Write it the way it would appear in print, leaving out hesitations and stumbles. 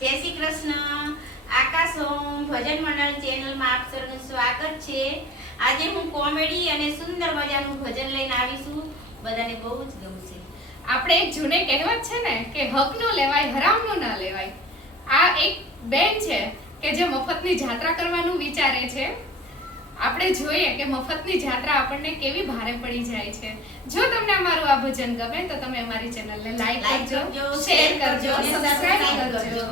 જય શ્રી કૃષ્ણ. આકાશ હોમ ભજન મંડળ ચેનલમાં આપ સૌનું સ્વાગત છે. આજે હું કોમેડી અને સુંદર મજાનું ભજન લઈને આવી છું. બધાને બહુ જ ગમશે. આપણે એક જૂને કહેવત છે ને કે હકનો લેવાય હરામનો ના લેવાય. આ એક બેન છે કે જે મફતની જાત્રા કરવાનું વિચારે છે. આપણે જોઈએ કે મફતની જાત્રા આપણને કેવી ભારે પડી જાય છે. જો તમને અમારું આ ભજન ગમે તો તમે અમારી ચેનલને લાઈક કરજો, શેર કરજો અને સબસ્ક્રાઇબ કરજો.